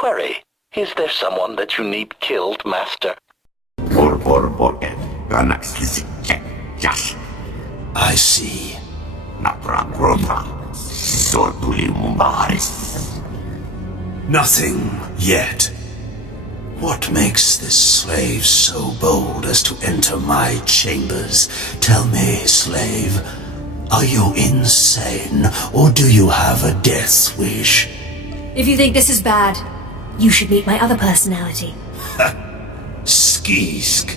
Query, is there someone that you need killed, Master? I see. Nothing yet. What makes this slave so bold as to enter my chambers? Tell me, slave, are you insane, or do you have a death wish? If you think this is bad, you should meet my other personality. Skisk.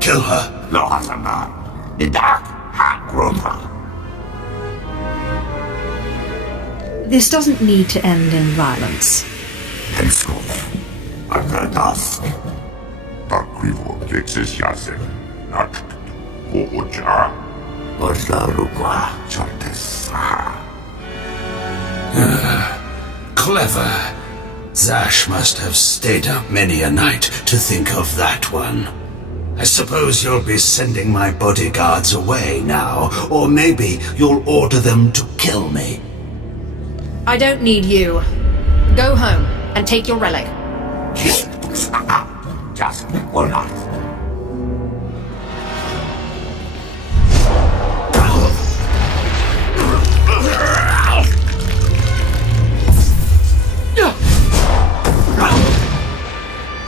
Kill her. This doesn't need to end in violence. Clever. Zash must have stayed up many a night to think of that one. I suppose you'll be sending my bodyguards away now, or maybe you'll order them to kill me. I don't need you. Go home and take your relic.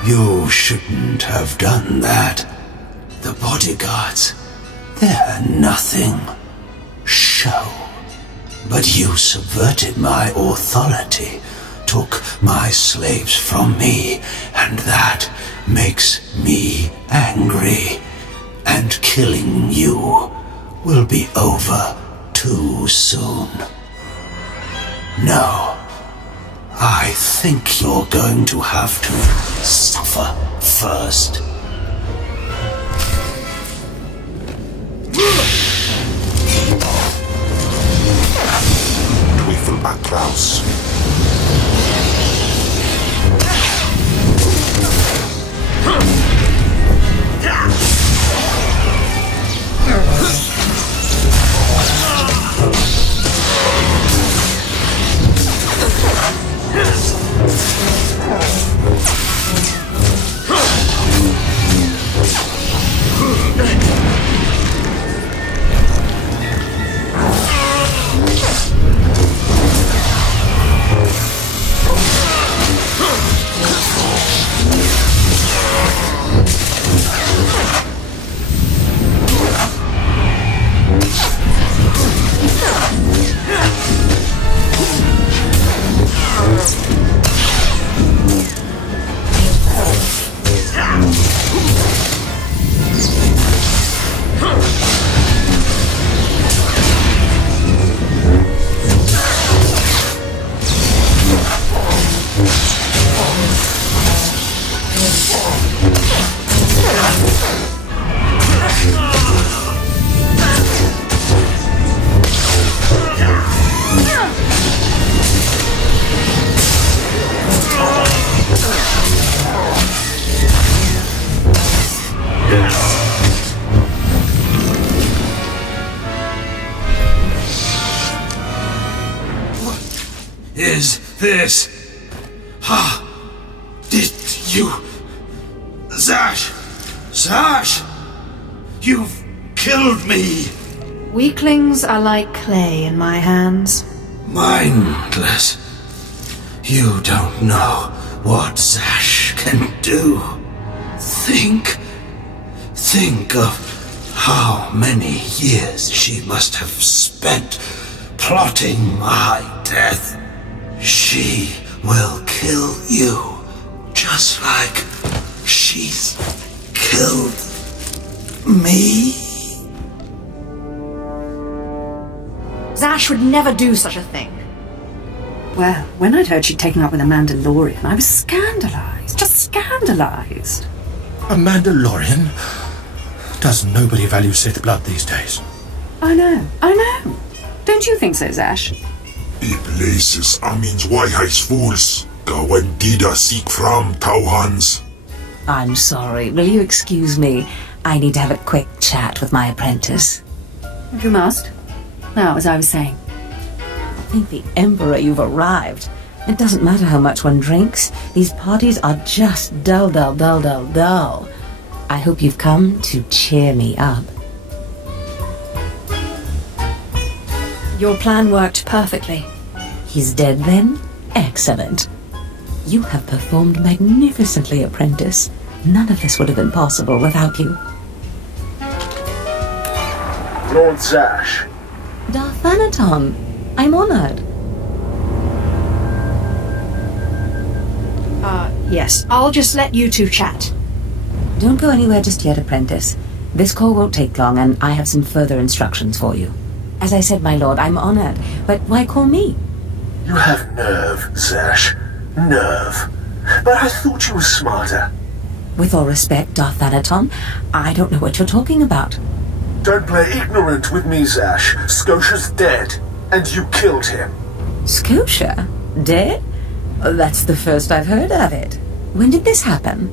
You shouldn't have done that. The bodyguards, they're nothing. Show. But you subverted my authority, took my slaves from me, and that makes me angry. And killing you will be over too soon. No. I think you're going to have to suffer first. Klaus. Is this... Did you... Zash! Zash! You've killed me! Weaklings are like clay in my hands. Mindless. You don't know what Zash can do. Think of how many years she must have spent plotting my death. She will kill you, just like she's killed me. Zash would never do such a thing. Well, when I'd heard she'd taken up with a Mandalorian, I was scandalized. Just scandalized. A Mandalorian? Does nobody value Sith blood these days? I know. Don't you think so, Zash? Places amins wajhajs fools. Gawandida seek from Tauhans. I'm sorry. Will you excuse me? I need to have a quick chat with my apprentice. If you must. Now, as I was saying. Thank the Emperor you've arrived. It doesn't matter how much one drinks. These parties are just dull, dull, dull, dull, dull. I hope you've come to cheer me up. Your plan worked perfectly. He's dead then? Excellent. You have performed magnificently, apprentice. None of this would have been possible without you. Lord Zash. Darth Thanaton, I'm honored. Yes, I'll just let you two chat. Don't go anywhere just yet, apprentice. This call won't take long, and I have some further instructions for you. As I said, my lord, I'm honored, but why call me? You have nerve, Zash. Nerve. But I thought you were smarter. With all respect, Darth Thanaton, I don't know what you're talking about. Don't play ignorant with me, Zash. Scotia's dead, and you killed him. Scotia? Dead? That's the first I've heard of it. When did this happen?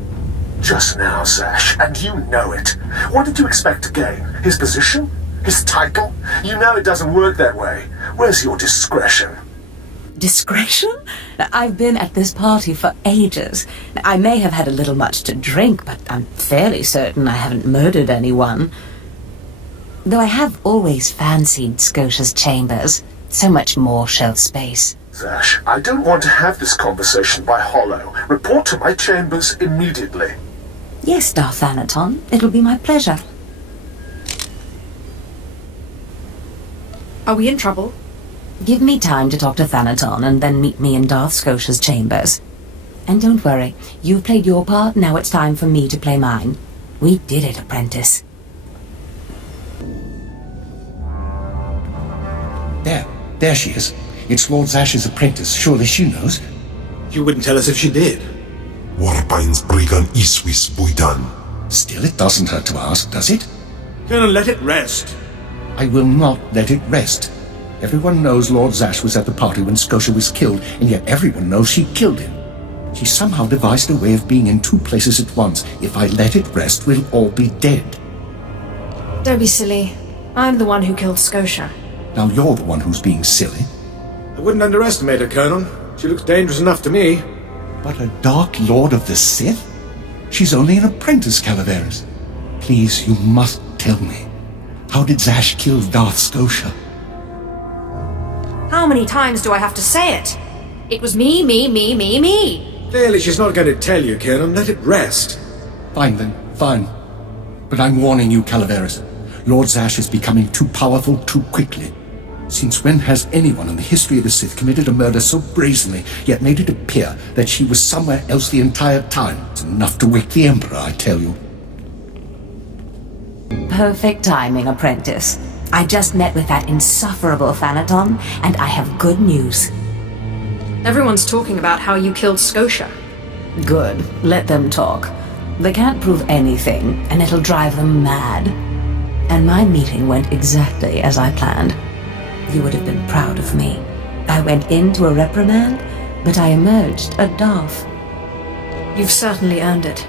Just now, Zash, and you know it. What did you expect to gain? His position? His title? You know it doesn't work that way. Where's your discretion? Discretion? I've been at this party for ages. I may have had a little much to drink, but I'm fairly certain I haven't murdered anyone. Though I have always fancied Scotia's chambers. So much more shelf space. Zash, I don't want to have this conversation by hollow. Report to my chambers immediately. Yes, Darth Thanaton. It'll be my pleasure. Are we in trouble? Give me time to talk to Thanaton and then meet me in Darth Scotia's chambers. And don't worry, you've played your part, now it's time for me to play mine. We did it, apprentice. There she is. It's Lord Zash's apprentice. Surely she knows. You wouldn't tell us if she did. Warpain's Brigan Iswis Buidan. Still, it doesn't hurt to ask, does it? Colonel, let it rest. I will not let it rest. Everyone knows Lord Zash was at the party when Scotia was killed, and yet everyone knows she killed him. She somehow devised a way of being in two places at once. If I let it rest, we'll all be dead. Don't be silly. I'm the one who killed Scotia. Now you're the one who's being silly. I wouldn't underestimate her, Colonel. She looks dangerous enough to me. But a Dark Lord of the Sith? She's only an apprentice, Calaveras. Please, you must tell me. How did Zash kill Darth Scotia? How many times do I have to say it? It was me, me, me, me, me. Clearly she's not going to tell you, Colonel. Let it rest. Fine then, fine. But I'm warning you, Calaveras. Lord Zash is becoming too powerful too quickly. Since when has anyone in the history of the Sith committed a murder so brazenly, yet made it appear that she was somewhere else the entire time? It's enough to wake the Emperor, I tell you. Perfect timing, apprentice. I just met with that insufferable Thanaton, and I have good news. Everyone's talking about how you killed Scotia. Good. Let them talk. They can't prove anything, and it'll drive them mad. And my meeting went exactly as I planned. You would have been proud of me. I went into a reprimand, but I emerged a Darth. You've certainly earned it.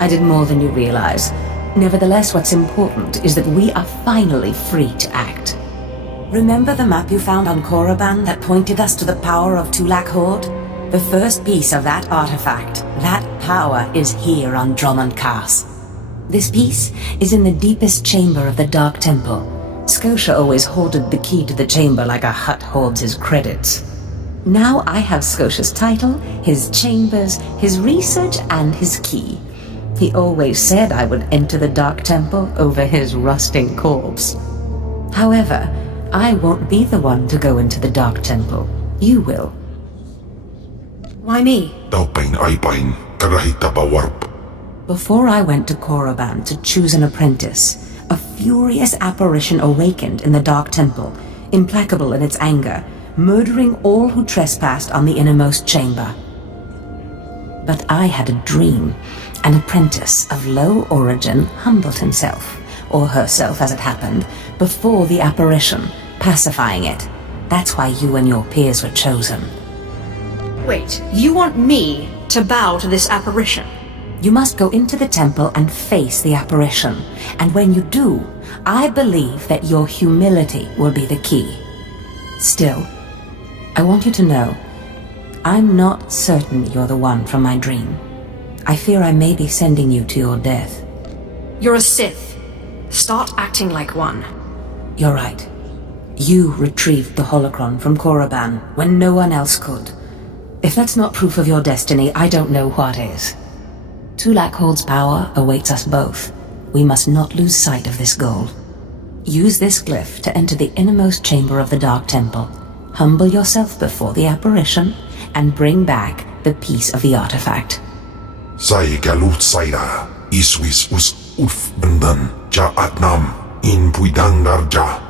I did more than you realize. Nevertheless, what's important is that we are finally free to act. Remember the map you found on Korriban that pointed us to the power of Tulak Horde? The first piece of that artifact, that power, is here on Drummond Cass. This piece is in the deepest chamber of the Dark Temple. Scotia always hoarded the key to the chamber like a Hutt hoards his credits. Now I have Scotia's title, his chambers, his research, and his key. He always said I would enter the Dark Temple over his rusting corpse. However, I won't be the one to go into the Dark Temple. You will. Why me? Taupain Aipain, Karahita Bawarp. Before I went to Korriban to choose an apprentice, a furious apparition awakened in the Dark Temple, implacable in its anger, murdering all who trespassed on the innermost chamber. But I had a dream. An apprentice of low origin humbled himself, or herself as it happened, before the apparition, pacifying it. That's why you and your peers were chosen. Wait, you want me to bow to this apparition? You must go into the temple and face the apparition. And when you do, I believe that your humility will be the key. Still, I want you to know, I'm not certain you're the one from my dream. I fear I may be sending you to your death. You're a Sith. Start acting like one. You're right. You retrieved the holocron from Korriban when no one else could. If that's not proof of your destiny, I don't know what is. Tulak Hold's power awaits us both. We must not lose sight of this goal. Use this glyph to enter the innermost chamber of the Dark Temple. Humble yourself before the apparition, and bring back the piece of the artifact. Sai galut saira, iswis us ulf bendan, ja atnam, in puidang darja.